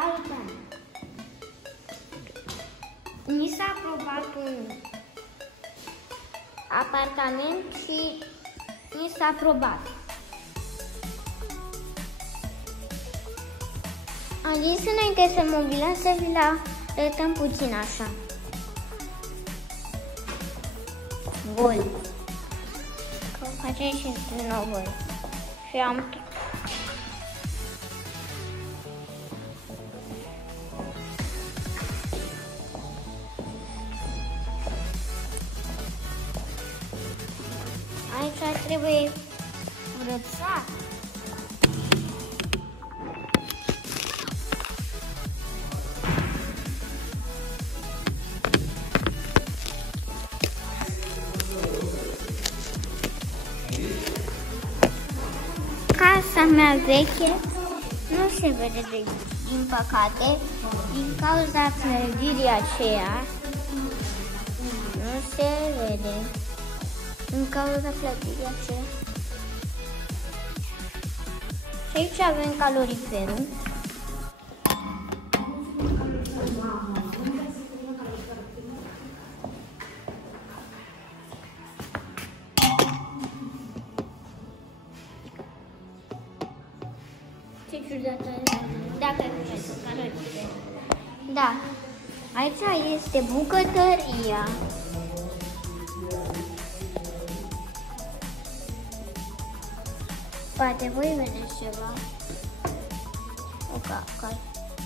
Salut! Mi s-a aprobat un apartament și mi s-a aprobat. Am zis înainte să mobilăm să vi-l arătăm puțin așa. Gol. Că facem și din nou gol. Și am aici trebuie răpsat. Casa mea veche nu se vede din păcate, din cauza clădirii aceea. Nu se vede din cauza clădirii aceea. Și aici avem caloriferul. Dacă da, aici este bucătăria. Poate voi vedeți ceva.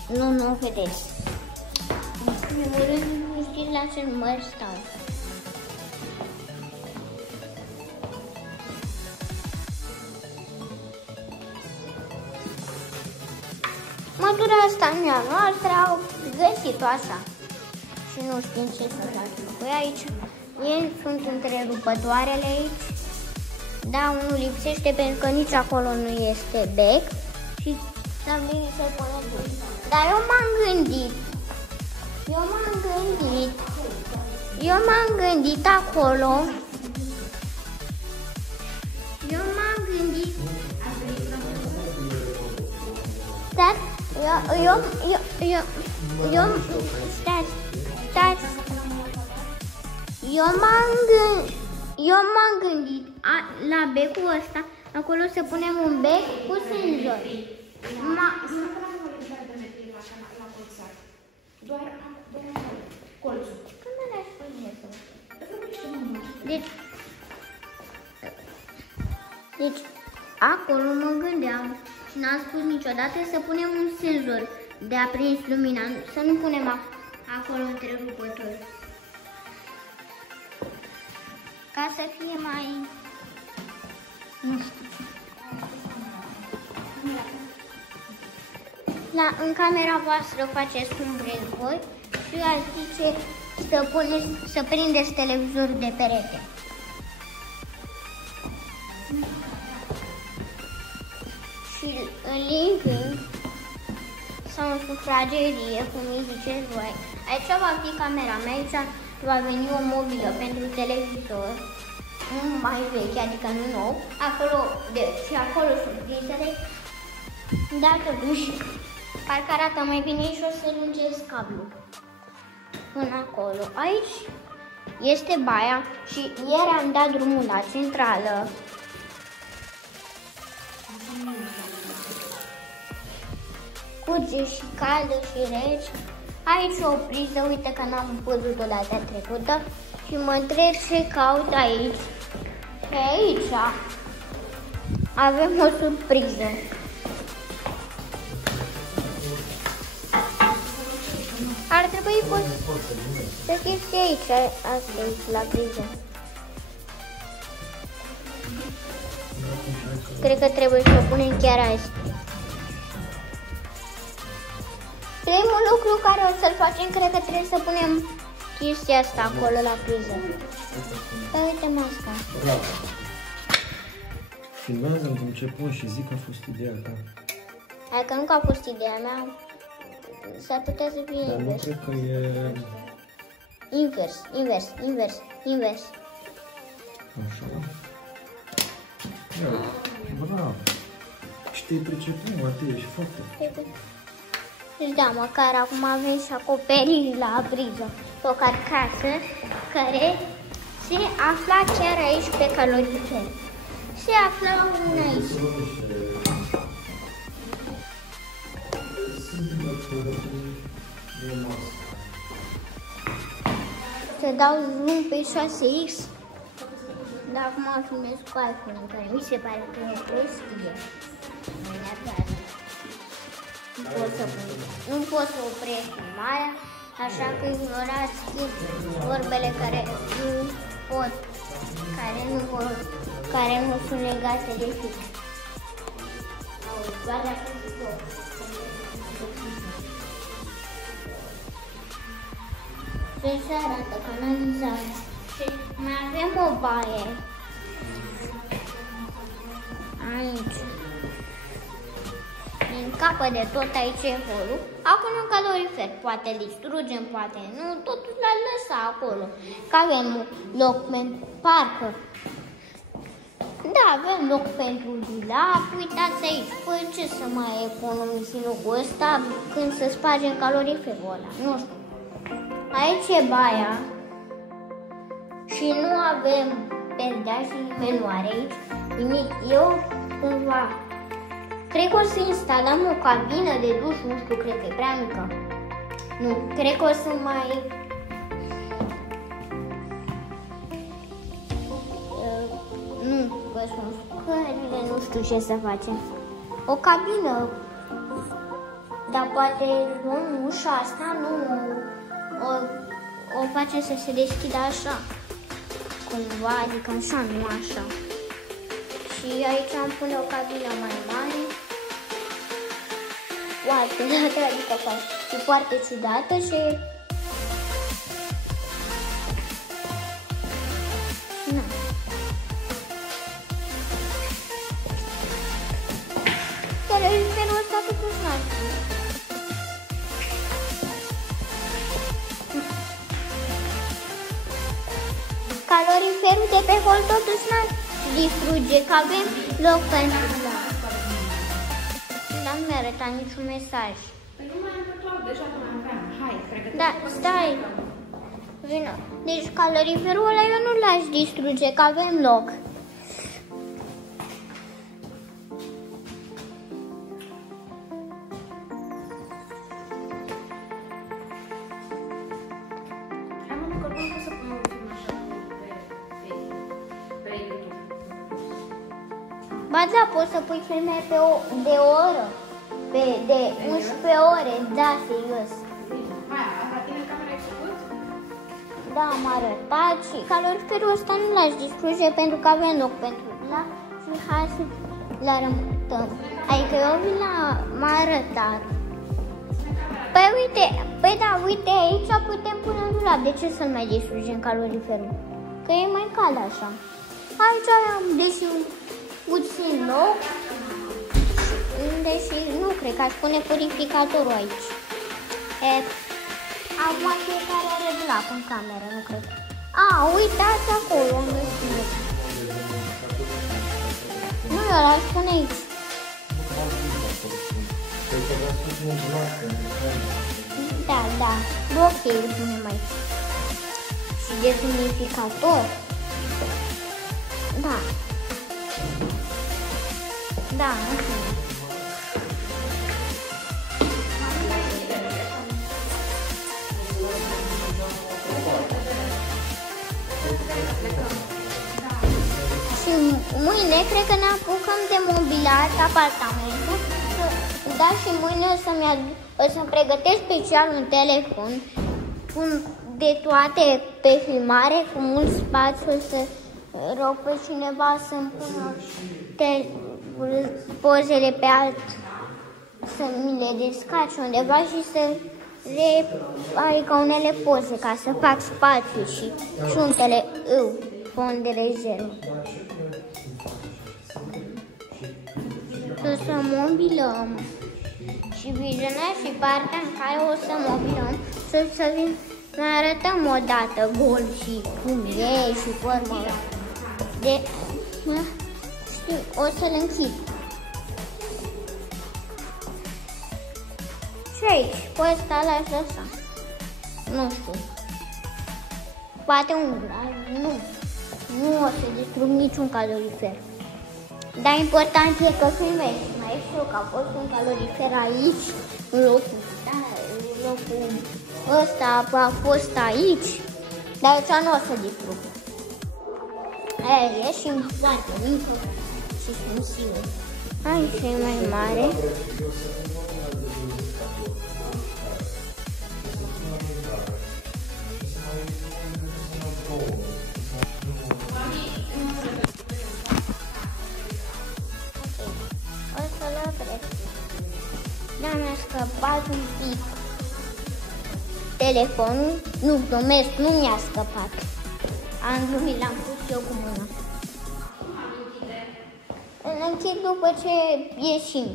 Nu vedeți. În primul rând, nu știți la ce număr stau. Mătura asta mea noastră au găsit-o așa. Și nu știm ce să facem cu ea aici. Ei sunt întrerupătoarele aici. Da, unul lipsește pentru că nici acolo nu este bec. Și s-a venit să-i punem bun. Dar eu m-am gândit acolo. Eu m-am gândit la becul ăsta, acolo să punem un bec cu senzor. Doar colțul. Când le-aș pune să? Deci, acolo mă gândeam și n-am spus niciodată să punem un senzor de aprins lumina, să nu punem acolo întrerupător. Ca să fie mai, nu știu. În camera voastră faceți cum vreți voi și ar zice să prindeți televizorul de perete. Și în living sau în sufragerie, cum îi ziceți voi, aici va fi camera mea, aici va veni o mobilă pentru televizor, mai vechi, adică nu nou, și acolo sunt prizele, dar totuși parcă arată mai bine și o să lungesc cablul până acolo. Aici este baia și ieri am dat drumul la centrală. Curge și caldă și rece. Aici o priză, uite că n-am văzut-o data trecută și mă întreb ce caut aici. Și aici avem o surpriză. Ar trebui să fie aici, astăzi, la priză. Cred că trebuie să o punem chiar azi. Primul lucru care o să-l facem, cred că trebuie să punem chestia asta acolo la priză. Păi uite masca. Bravo. Filmează în timp ce pun și zic că a fost ideea ta. Hai că nu că a fost ideea mea. S-ar putea să fie dar invers. Nu cred că e... Invers. Așa. Ia, bravo. Și te-ai priceput, Matei, ești foarte. Deci da, măcar acum avem și acoperiș la priză. O carcasă care se afla chiar aici pe calorifer. Se afla un aici. Să dau zoom pe 6X. Dar acum filmez cu iPhone, care mi se pare că e prostie. Nu pot să opresc filmarea, așa că ignorați vorbele care nu pot, care nu sunt legate de fix. Doar dacă pot. Și se arată canalizarea. Și mai avem o baie. Aici. Din capă de tot aici e holul. Acum un calorifer. Poate îl distrugem, poate nu. Totul l-a lăsat acolo. Că avem loc pentru parcă. Da, avem loc pentru dulap. Uitați aici. Păi ce să mai economisim locul ăsta când să spargem caloriferul ăla? Nu știu. Aici e baia. Și nu avem perdea și nimeni nu are aici nimic. Eu cumva cred că o să instalăm o cabină de duș, nu știu, cred că e prea mică. Nu, cred că o să mai nu vă spun scările, nu știu ce să facem. O cabină, dar poate luăm ușa asta, nu o facem să se deschidă așa. Cumva, adică așa, nu așa. Și aici am pune o cabină mai mare. Foarte dată, adică e foarte ciudată și... Na. Caloriferul ăsta cât nu știu. Caloriferul de pe hol totuși n-ar distruge, că avem loc pentru ăla. Dar nu mi-a arătat niciun mesaj. Păi nu mai am pe toate, deja că mai aveam. Hai, pregătește. Da, stai. Vină. Deci caloriferul ăla eu nu l-aș distruge, că avem loc. Ba da, poți să pui filme de o oră, de 11 ore, da, serios. Hai, asta tine camera ai făcut? Da, am arătat și caloriferul ăsta nu l-aș distruge pentru că avem loc pentru ăla și hai să-l arătăm. Adică eu m-a arătat. Păi uite, păi da, uite, aici putem pune un dulap. De ce să-l mai distrugem caloriferul? Că e mai cald așa. Aici am deși puțin loc, deși nu cred că aș pune purificatorul aici. Acum fiecare are dulap în cameră, nu cred. A, uitați acolo, am găsit. Nu, eu l-aș pune aici. Da, da, ok, îl punem aici. Și dezumificator. Da. Da, nu știu. Și mâine cred că ne apucăm de mobilat apartamentul. Da, și mâine o să-mi pregătesc special un telefon de toate pe filmare, cu mult spațiu, să rog pe cineva să-mi pună pozele pe alt, să mi le descarce undeva și să adică unele poze ca să fac spațiu și untele fondele zero. Să mobilăm și viziunea și partea în care o să mobilăm, să mai arătăm o dată gol și cum e și formă de... O să-l închid. Ce aici? Pe ăsta l-aș lăsa. Nu știu. Poate un grad, nu. Nu o să distrug niciun calorifer. Dar important e că filmezi. Mai știu că a fost un calorifer aici, în locul ăsta a fost aici. Dar ăsta nu o să distrug. E și foarte mică și sunt sigur. Aici e mai mare. O să-l opresc. Dar mi-a scăpat un pic telefonul. Nu, glumesc, nu mi-a scăpat. Am glumit, l-am pus eu cu mâna. Îl închid după ce ieșim.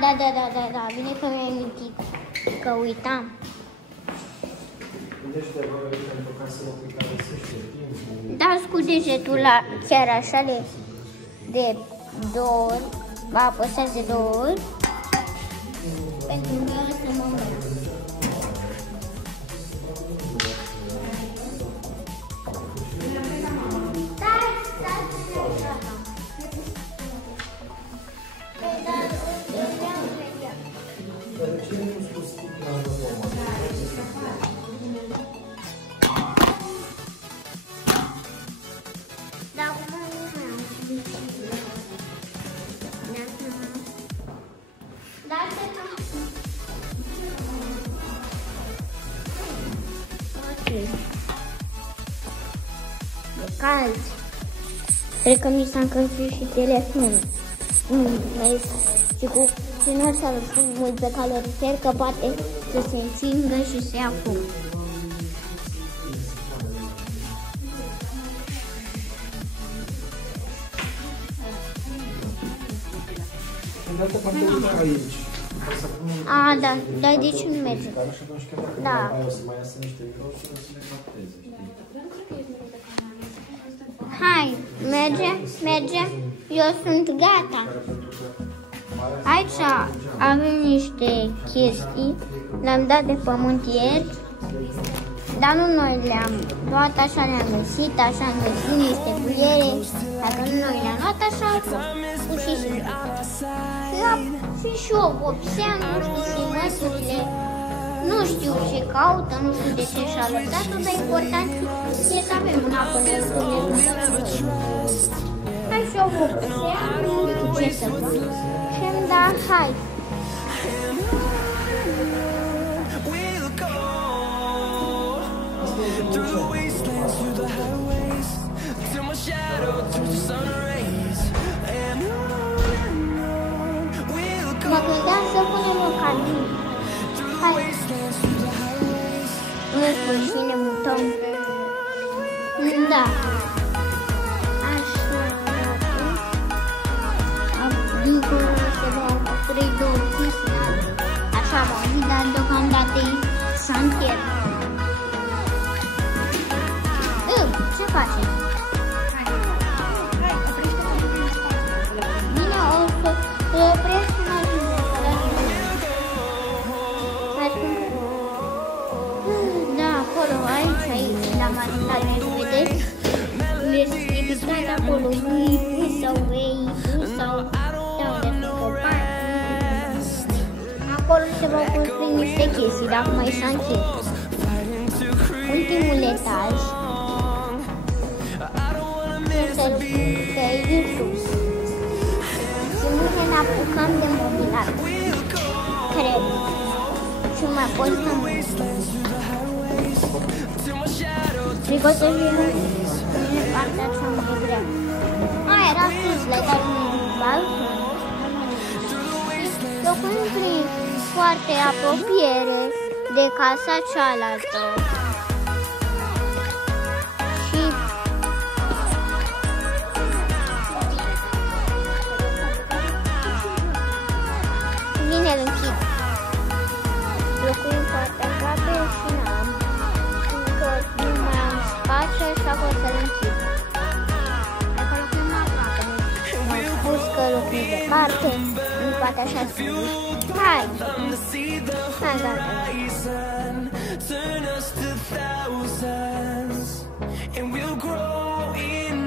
Da, bine că mi-ai amintit, că uitam. Dați cu degetul la chiar așa de 2 ori, vă apăsați de 2 ori, pentru că o să mă mână. E cald. Cred că mi s-a încălzit și telefonul. Și cu cine să-l pun mult pe calorifer, că poate să se încingă și să ia foc. Da, dar de ce nu merge? Da. Hai, merge. Eu sunt gata. Aici avem niște chestii. Le-am dat de pământ ieri. Dar nu noi le-am luat, așa le-am găsit, așa am găsit niște cuiere. Dacă nu noi le-am luat, așa au fost. Pur și simplu. Și o vopsea, nu știu, și măsurile. Nu știu ce caută, nu știu de ce și-a lăsat-o, dar important e să avem una până hai și o vopsea, nu știu ce să fac. Și-mi da, hai. Mă gândeam să punem o cabină. Hai. În sfârșit ne mutăm. Da. Așa. Dincolo se va construi 2 piscine. Așa va fi, dar deocamdată e șantier. Ce facem? Bine, o să opresc mai bine. Da, acolo, aici, l-am arătat, vedeți? Este ridicat acolo, sau vei, sau de unde sunt copaci. Acolo se vor construi niște chestii, dar acum e șantier. Ultimul etaj. Pe YouTube. Și mâine ne apucăm de mobilat. Cred. Și mai postăm. Cred că o să fie mâine partea cea mai grea. Era sus, le-ai dat un balcon. Locuim prin foarte apropiere de casa cealaltă. Bine, îl închid. Locuim foarte aproape și n-am. Încă nu mai am spațiu, așa că o să-l închid. Dacă locuim aproape, am spus că locuim departe, încă poate așa spune. Hai! Hai, gata. Turn us to thousands, and we'll grow in